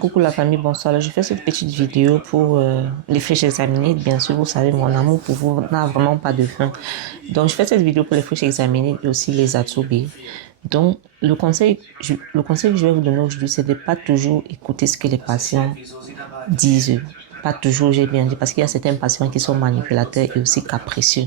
Coucou la famille, bonsoir. Je fais cette petite vidéo pour les fiches examinées. Bien sûr, vous savez, mon amour pour vous n'a vraiment pas de fin. Donc, je fais cette vidéo pour les fiches examinées et aussi les Atsubi. Donc, le conseil que je vais vous donner aujourd'hui, c'est de ne pas toujours écouter ce que les patients disent. Pas toujours, j'ai bien dit, parce qu'il y a certains patients qui sont manipulateurs et aussi capricieux.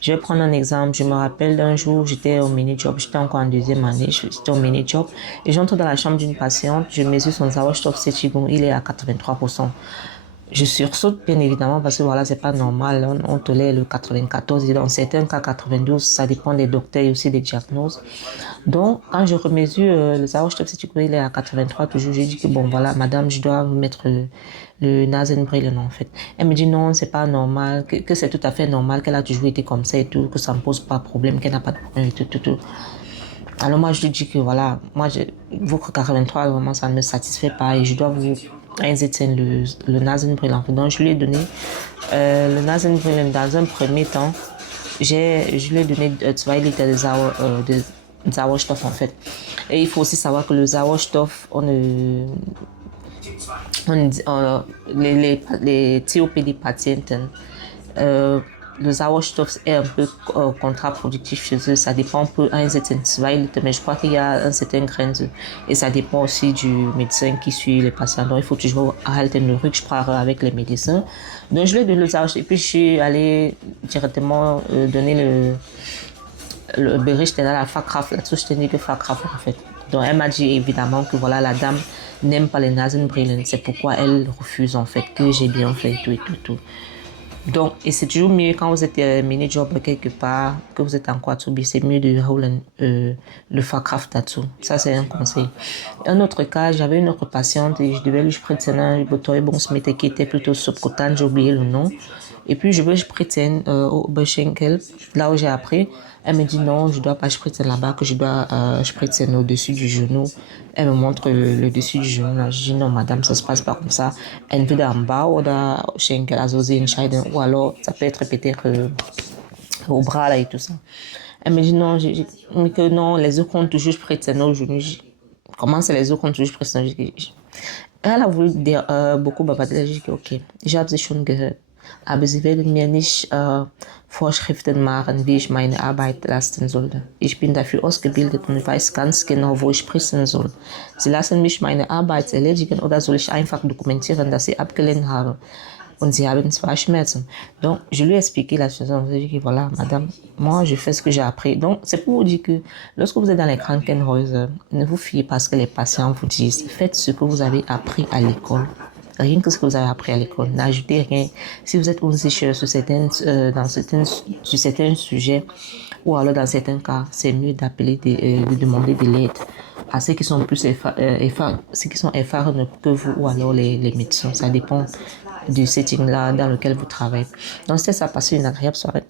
Je vais prendre un exemple. Je me rappelle d'un jour, j'étais au mini-job, j'étais encore en deuxième année, j'étais au mini-job, et j'entre dans la chambre d'une patiente, je mesure son Zawostoff Cetigon, il est à 83%. Je sursaute bien évidemment parce que voilà, c'est pas normal. On tolère le 94 et dans certains cas 92, ça dépend des docteurs et aussi des diagnoses. Donc, quand je remesure le Zawostoff Cetigon, il est à 83 toujours, j'ai dit que bon voilà, madame, je dois vous mettre le Nasenbrillen en fait. Elle me dit non, c'est pas normal, que c'est tout à fait normal, qu'elle a toujours été comme ça et tout, que ça me pose pas de problème, qu'elle n'a pas de problème et tout. Alors moi, je lui dis que voilà, votre 83, vraiment, ça ne me satisfait pas et je dois vous insetzen le Nasenbrillen. Donc, je lui ai donné le Nasenbrillen dans un premier temps. Je lui ai donné 2 litres de Sauerstoff en fait. Et il faut aussi savoir que le Sauerstoff, les TOPD-Patienten, le Sauerstoff est un peu contre-productif chez eux. Ça dépend un peu à un certain Litre, mais je crois qu'il y a un certain grain et ça dépend aussi du médecin qui suit les patients. Donc il faut toujours arrêter le Rücksprache avec les médecins. Donc je lui ai donné le Sauerstoff et puis je suis allée directement donner le Bericht dans la Fachkraft, la zuständige Fachkraft en fait. Donc elle m'a dit évidemment que voilà, la dame n'aime pas les Nasenbrillen, c'est pourquoi elle refuse en fait, que j'ai bien fait tout. Donc, et c'est toujours mieux quand vous êtes mini-job quelque part, que vous êtes en Quatubi, c'est mieux de rouler le Fachkraft dazu. Ça, c'est un conseil. Un autre cas, j'avais une autre patiente et je devais lui prêter un Botoy qui était plutôt subcutane, j'ai oublié le nom. Et puis, je veux prêter au Oberschenkel, là où j'ai appris. Elle me dit non, je dois pas spritzen là-bas, que je dois spritzen au-dessus du genou. Elle me montre le dessus du genou. Là. Je dis non, madame, ça se passe pas comme ça. Entweder am Bauch oder Schenkel, also sie entscheiden. Ou alors, ça peut être peut-être au bras là et tout ça. Elle me dit non, mais que non, les autres comptent toujours spritzen au genou. Comment c'est les autres comptent toujours spritzen au genou? Elle a voulu dire beaucoup babader. J'ai dit ok, ich habe sie schon gehört. Aber sie werden mir nicht Vorschriften machen, wie ich meine Arbeit leisten sollte. Ich bin dafür ausgebildet und weiß ganz genau, wo ich spritzen soll. Sie lassen mich meine Arbeit erledigen oder soll ich einfach dokumentieren, dass ich abgelehnt habe. Und sie haben zwar Schmerzen. Donc, je lui ai expliqué la situation. Je lui ai dit que voilà, madame, moi, je fais ce que j'ai appris. Donc, c'est pour vous dire que lorsque vous êtes dans les Krankenhäuser, ne vous fiez pas à ce que les patients vous disent. Faites ce que vous avez appris à l'école. Rien que ce que vous avez appris à l'école. N'ajoutez rien. Si vous êtes unsicher sur sur certains sujets, ou alors dans certains cas, c'est mieux d'appeler, de demander de l'aide à ceux qui sont plus ceux qui sont effarés que vous, ou alors les médecins. Ça dépend du setting là dans lequel vous travaillez. Donc, c'est ça, passez une agréable soirée.